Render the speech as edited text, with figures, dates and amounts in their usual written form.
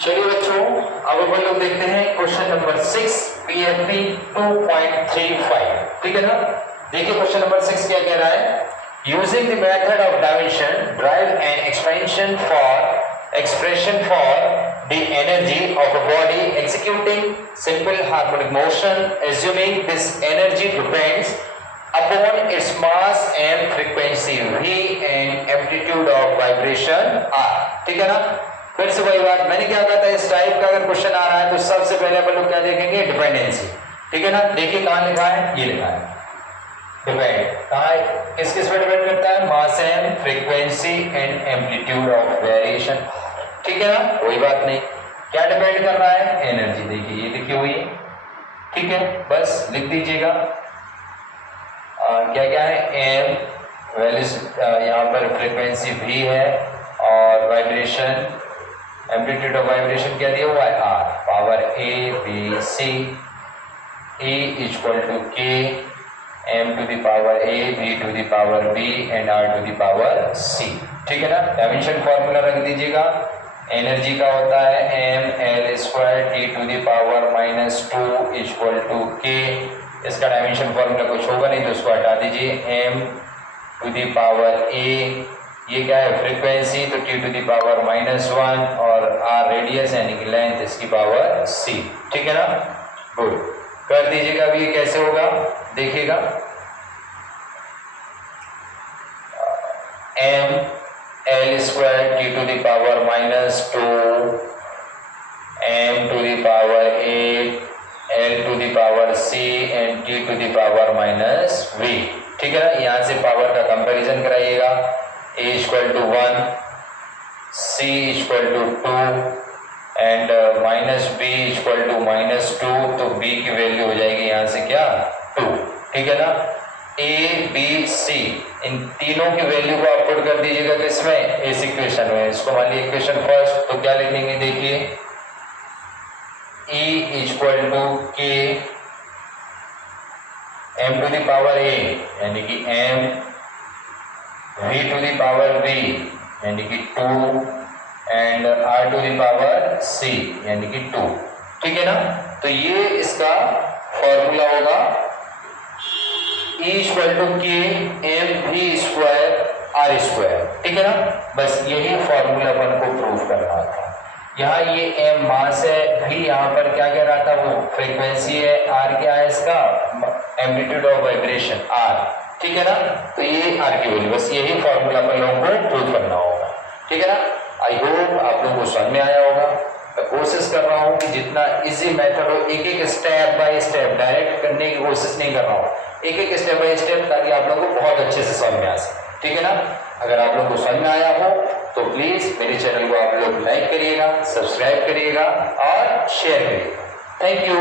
चलिए बच्चों, अब अपन लोग देखते हैं क्वेश्चन नंबर 6 PFP 2.35। ठीक है ना। देखिए क्वेश्चन नंबर 6 क्या कह रहा है। Using the method of dimension drive N expansion for expression for the energy of a body executing simple harmonic motion assuming this energy depends upon its mass and frequency v and amplitude of vibration r। ठीक है ना। फिर से वही बात, मैंने क्या कहा था, इस टाइप का अगर क्वेश्चन आ रहा है तो सबसे पहले अपन लोग क्या देखेंगे, डिपेंडेंसी। ठीक है ना। देखिए कहां लिखा है, ये लिखा है डिपेंड। कहां है, किस किस पे डिपेंड करता है, mass and frequency and amplitude of variation. ठीक है ना, कोई बात नहीं। क्या डिपेंड कर रहा है, एनर्जी। देखिए ये लिखी हुई है। ठीक है, बस लिख दीजिएगा। क्या क्या है, एम वैल्यू, यहाँ पर फ्रीक्वेंसी भी है और वाइब्रेशन, एम्पलीट्यूड ऑफ वाइब्रेशन क्या दिया हुआ है, R, power A B C, E equal to K, M to the power A, B to the power B and R to the power C. ठीक है ना। डायमेंशन फॉर्मूला रख दीजिएगा। Energy का होता है M L square T to the power -2 equal to K. इसका dimension formula कुछ होगा नहीं तो उसको हटा दीजिए। एम टू द पावर ए, ये क्या है, फ्रीक्वेंसी, तो टी टू द पावर -1 और आर रेडियस यानी कि लेंथ, इसकी पावर सी। ठीक है ना। गुड, कर दीजिएगा। अभी ये कैसे होगा देखिएगा। M L square T to the power -2 M to the power A L to the power C and T to the power -v। ठीक है ना। यहां से पावर का कंपैरिजन कराइएगा। a equal to 1, c equal to 2 and -b equal to -2, तो b की value हो जाएगी यहाँ से क्या, 2। ठीक है ना। a b c इन तीनों की वैल्यू को आप पुट कर दीजिएगा किसमें, इस इक्वेशन में। इसको मान लीजिए इक्वेशन फर्स्ट, तो क्या लिखेंगे देखिए, e equal to k m to the power a यानी कि m, v to the power b यानी कि 2 and r to the power c यानी कि 2। ठीक है ना। तो ये इसका फॉर्मूला होगा, E equal to K M V square R square. ठीक है ना। बस यही फॉर्मूला अपन को प्रूव करना था। यहाँ ये एम मास है, भी यहाँ पर क्या कह रहा था, वो फ्रीक्वेंसी है, आर क्या है इसका, एम्पलीट्यूड ऑफ वाइब्रेशन आर। ठीक है ना। तो ये आर की वैल्यू, बस यही फॉर्मूला अपन लोगों को प्रूव करना होगा। ठीक है ना। आई होप आप लोगों को समझ में आया होगा। मैं कोशिश कर रहा हूँ कि जितना इजी मेथड हो, एक एक स्टेप बाय स्टेप, डायरेक्ट करने की कोशिश नहीं कर रहा हूँ, एक एक स्टेप बाय स्टेप, ताकि आप लोगों को बहुत अच्छे से समझ में आ सके। ठीक है ना। अगर आप लोगों को समझ में आया हो तो प्लीज मेरे चैनल को आप लोग लाइक करिएगा, सब्सक्राइब करिएगा और शेयर करिएगा। Thank you.